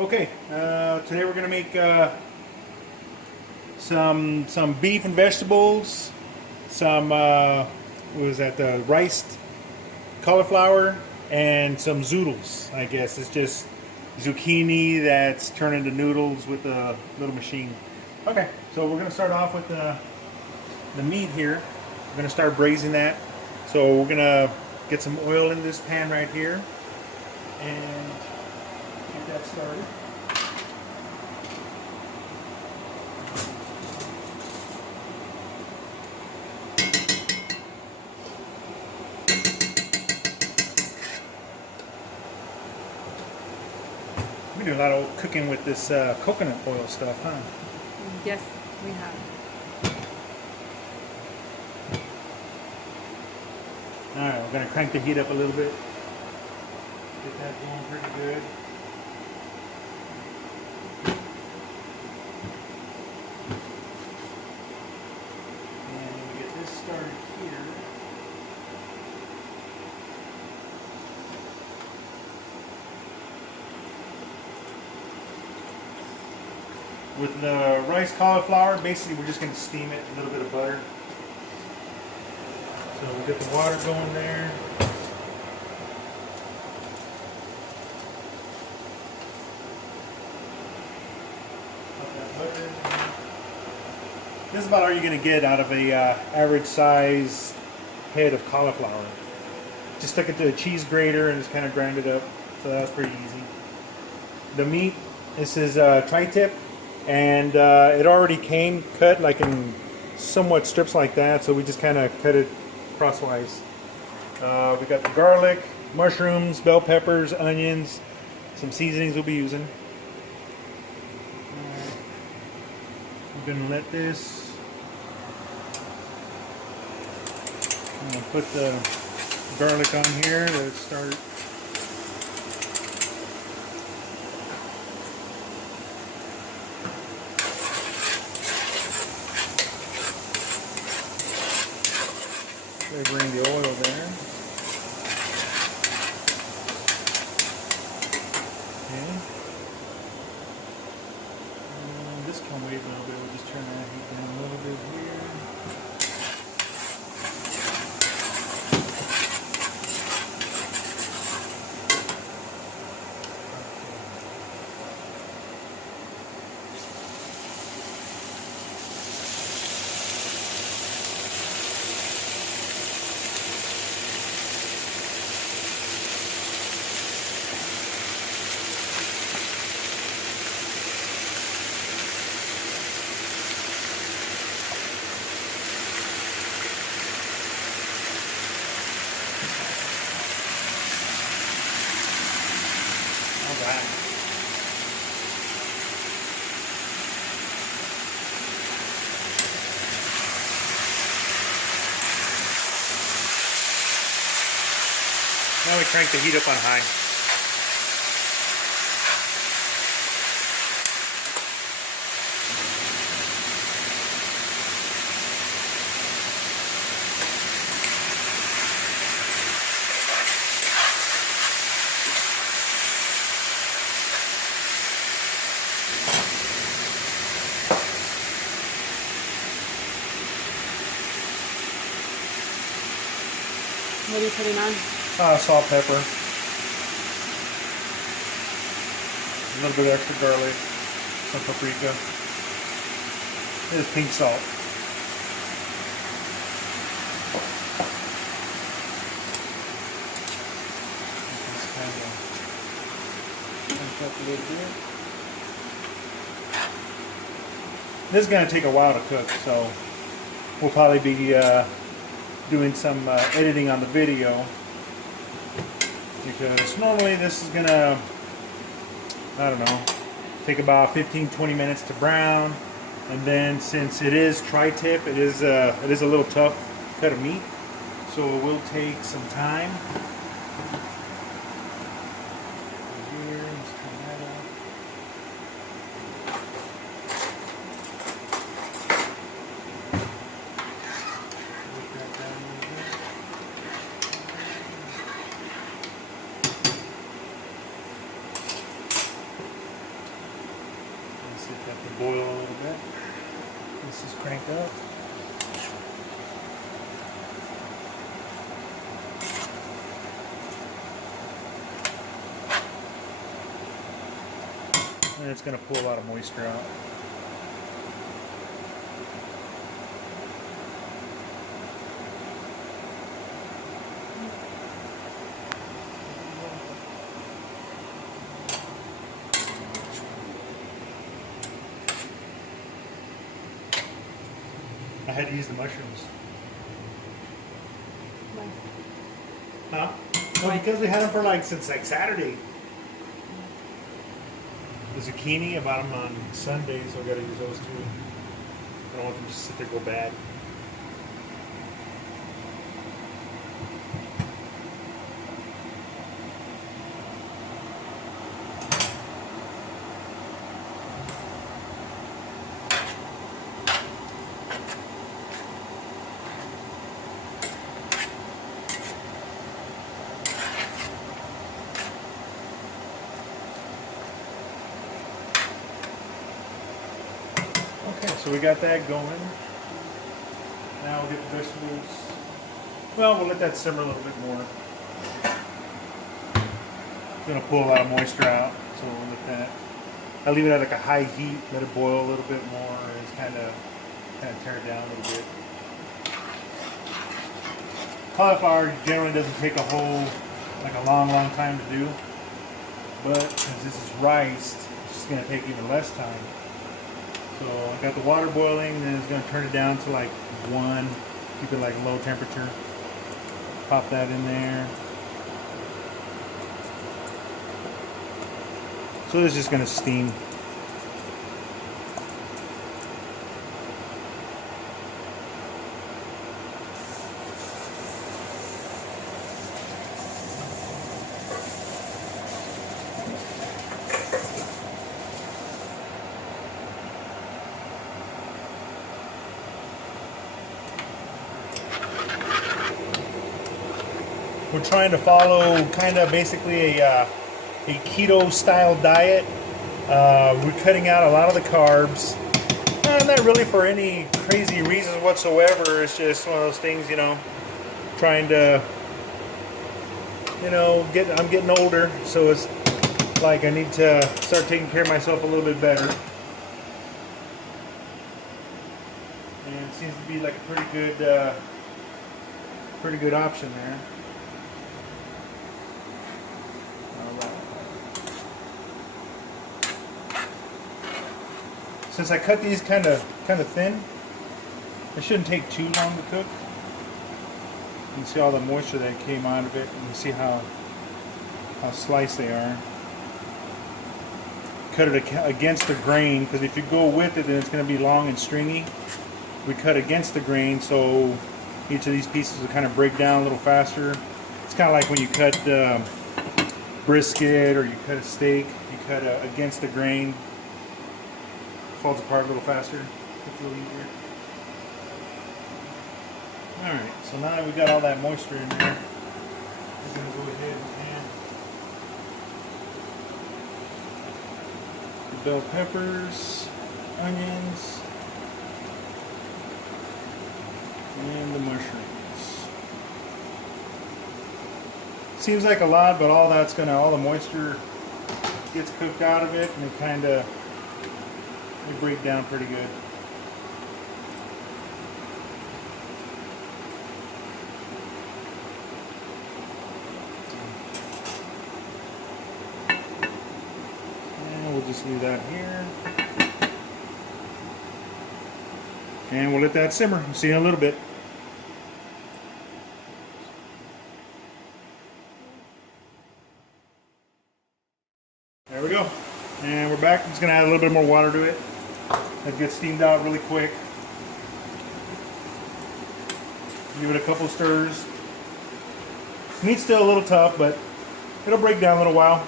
Okay, today we're gonna make some beef and vegetables, some what was that? The rice, cauliflower, and some zoodles. I guess it's just zucchini that's turned into noodles with a little machine. Okay, so we're gonna start off with the meat here. We're gonna start braising that. So we're gonna get some oil in this pan right here and get that started. We do a lot of cooking with this coconut oil stuff, huh? Yes, we have. All right, we're gonna crank the heat up a little bit. Get that going pretty good. And we get this started here. With the rice cauliflower, basically we're just gonna steam it, a little bit of butter. So we'll get the water going there. This is about all you're going to get out of a average size head of cauliflower. Just stick it to a cheese grater and just kind of grind it up. So that's pretty easy. The meat, this is Tritip, and it already came cut like in somewhat strips like that. So we just kind of cut it crosswise. We got the garlic, mushrooms, bell peppers, onions, some seasonings we'll be using. We're gonna let this. I'm gonna put the garlic on here. Let it start. Flavoring the oil there. Okay. This can wait a little bit. We'll just turn that heat down a little bit here. All right. Now we crank the heat up on high. What are you putting on? Salt, pepper, a little bit of extra garlic, some paprika. This is pink salt. Just kind of punch up a little bit. This is going to take a while to cook, so we'll probably be doing some editing on the video, because normally this is gonna, I don't know, take about 15-20 minutes to brown, and then since it is tri-tip, it is a little tough cut of meat, so it will take some time. Here, let's turn that off. Work that down a little bit. to boil a little bit. This is cranked up. And it's going to pull a lot of moisture out. I had to use the mushrooms. Why? Huh? Well, because we had them for since Saturday. The zucchini, I bought them on Sunday, so I got to use those too. I don't want them to just sit there and go bad. Okay, so we got that going. Now we'll get the vegetables. Well, we'll let that simmer a little bit more. It's gonna pull a lot of moisture out, so we'll let that. I leave it at a high heat, let it boil a little bit more, and it's kind of tear it down a little bit. Cauliflower generally doesn't take a long time to do, but since this is rice, it's just gonna take even less time. So I got the water boiling, then it's going to turn it down to 1, keep it low temperature. Pop that in there. So it's just going to steam. We're trying to follow kind of basically a keto style diet. We're cutting out a lot of the carbs. Not really for any crazy reasons whatsoever. It's just one of those things, trying to, I'm getting older, so it's like I need to start taking care of myself a little bit better. And it seems to be like a pretty good option there. Since I cut these kind of thin, it shouldn't take too long to cook. You can see all the moisture that came out of it, and you see how sliced they are. Cut it against the grain, because if you go with it, then it's going to be long and stringy. We cut against the grain, so each of these pieces will kind of break down a little faster. It's kind of like when you cut brisket or you cut a steak, you cut against the grain. Falls apart a little faster. It's a little easier. Alright, so now that we got all that moisture in there, we're going to go ahead and the bell peppers, onions, and the mushrooms. Seems like a lot, but all the moisture gets cooked out of it, and it kind of break down pretty good. And we'll just leave that here. And we'll let that simmer. We'll see you in a little bit. There we go. And we're back. I'm just going to add a little bit more water to it. It gets steamed out really quick. Give it a couple stirs. Meat's still a little tough, but it'll break down in a little while.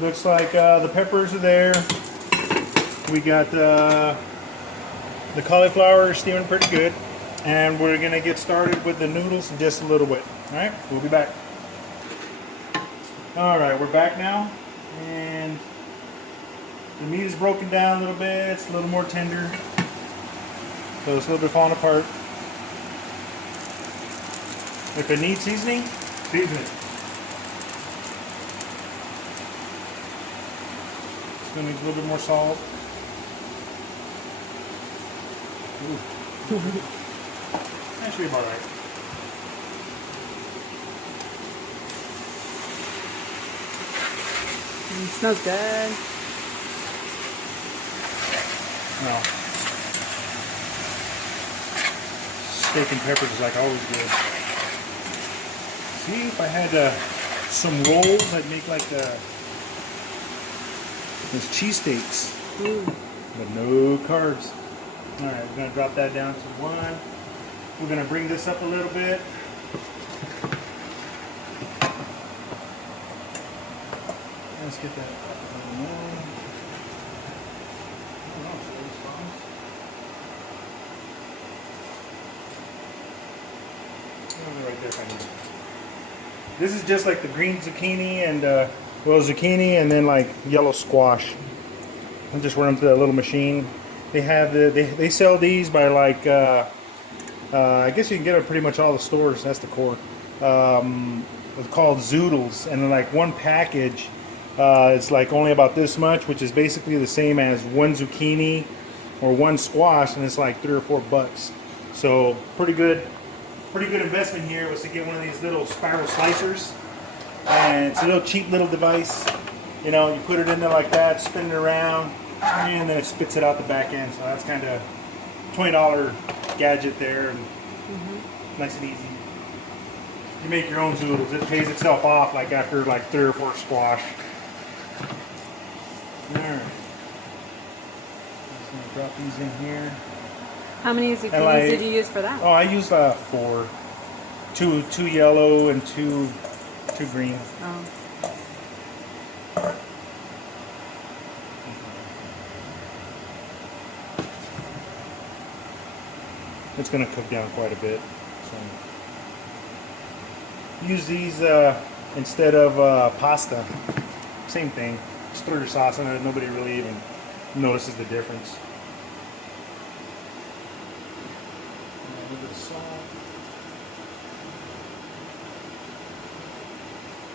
Looks like the peppers are there. We got the cauliflower steaming pretty good. And we're going to get started with the noodles in just a little bit. Alright, we'll be back. Alright, we're back now. And The meat is broken down a little bit. It's a little more tender. So it's a little bit falling apart. If it needs seasoning, season it. It's going to need a little bit more salt. Ooh. That should be about right. It smells good. No. Steak and peppers is like always good. See, if I had some rolls, I'd make like those cheesesteaks. But no carbs. Alright, we're going to drop that down to 1. We're going to bring this up a little bit. Let's get that up a little more. Right there if I need it. This is just like the green zucchini and well, zucchini and then like yellow squash. I just run them through that little machine. They have they sell these by like I guess you can get it at pretty much all the stores. That's the core. It's called zoodles, and like one package, it's like only about this much, which is basically the same as one zucchini or one squash, and it's like $3 or $4. So pretty good investment here was to get one of these little spiral slicers, and it's a little cheap little device. You know, you put it in there like that, spin it around, and then it spits it out the back end. So that's kind of $20 gadget there, and nice and easy. You make your own zoodles. It pays itself off like after like 3 or 4 squash. All right. Just gonna drop these in here. How many zucchinis did you use for that? Oh, I used 4. Two yellow and two green. Oh. It's going to cook down quite a bit. So use these instead of pasta. Same thing. Just throw your sauce in it. Nobody really even notices the difference. A little bit of salt.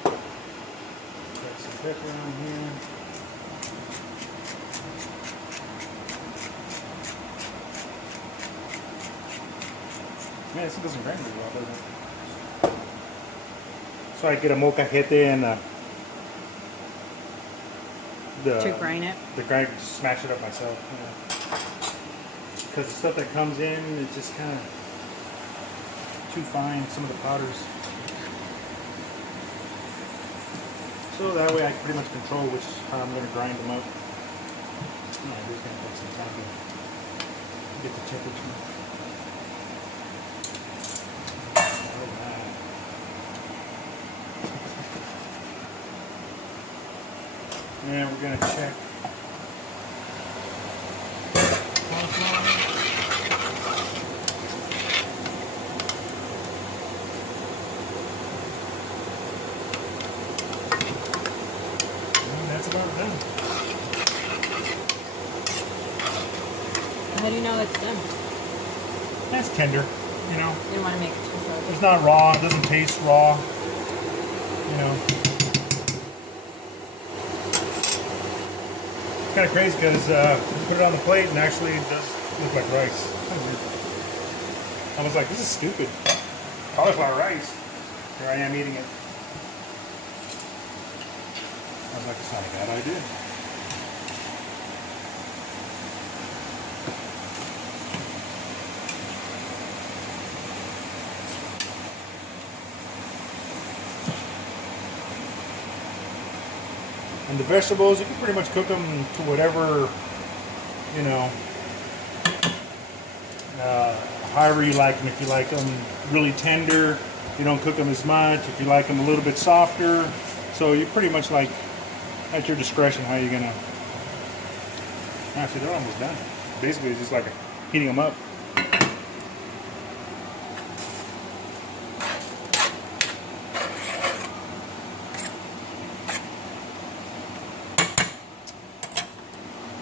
Got some pepper on here. Man, this doesn't grind very well, does it? So I get a molcajete and To grind it? The grind, smash it up myself. Because the stuff that comes in, it's just kind of too fine, some of the powders. So that way I can pretty much control how I'm going to grind them up. I'm just going to take some time to get the temperature. And we're going to check and that's about done. How do you know it's done? That's tender, you know. You don't want to make it too soft. It's not raw, it doesn't taste raw, you know. Kind of crazy because you put it on the plate and actually it does look like rice. I was like, this is stupid. Cauliflower rice. Here I am eating it. I was like, it's not a bad idea. And the vegetables, you can pretty much cook them to whatever, you know, however you like them. If you like them really tender, you don't cook them as much. If you like them a little bit softer, so you're pretty much like at your discretion how you're gonna. Actually, they're almost done. Basically, it's just like heating them up.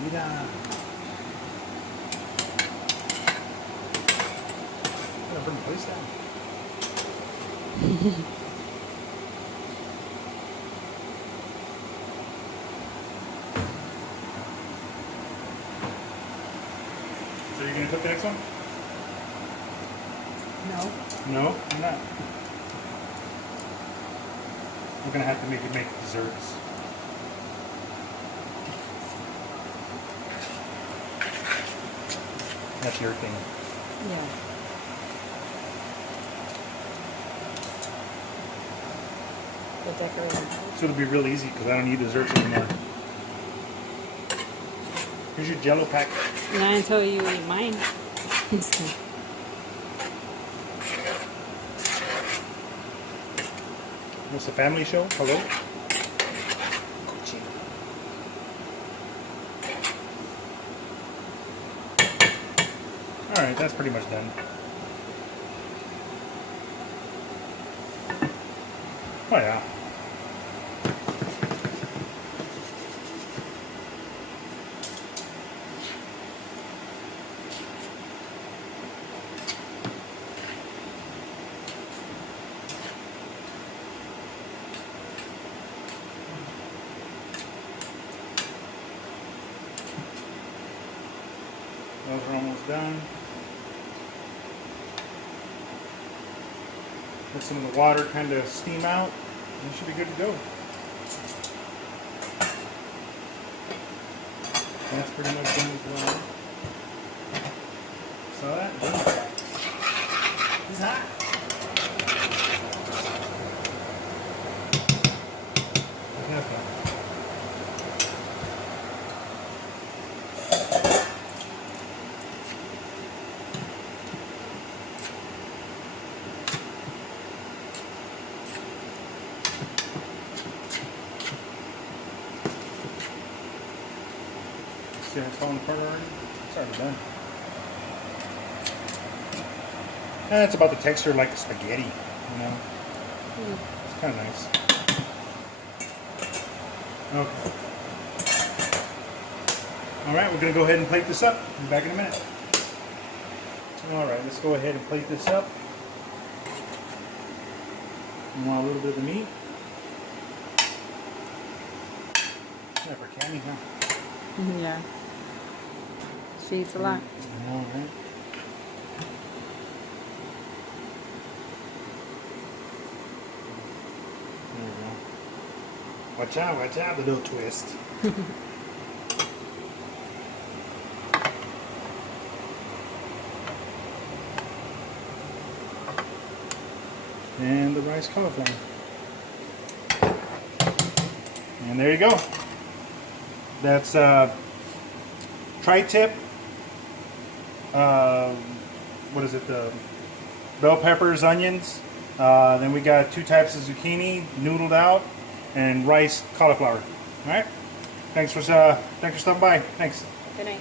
Mira. I'm gonna bring the place down. So you're gonna cook the next one? No. No, I'm not. We're gonna have to make desserts. That's your thing. Yeah. The decorating. So it'll be real easy because I don't need desserts anymore. Here's your Jello pack. Not until you eat mine. What's the family show? Hello? Alright, that's pretty much done. Oh yeah. Those are almost done. Let some of the water kind of steam out, and it should be good to go. That's pretty much done as well. Saw that? It's hot. That's done. See how it's falling apart already? It's already done. And it's about the texture like spaghetti, you know? It's kind of nice. Okay. Alright, we're going to go ahead and plate this up. I'll be back in a minute. Alright, let's go ahead and plate this up. You want a little bit of the meat? Yeah, for Cammy, huh? Yeah. She eats a lot. I know, right? There we go. Watch out, the little twist. And the rice cauliflower. And there you go. That's Tritip. What is it? The bell peppers, onions. Then we got 2 types of zucchini, noodled out, and rice cauliflower. All right. Thanks for stopping by. Thanks. Good night.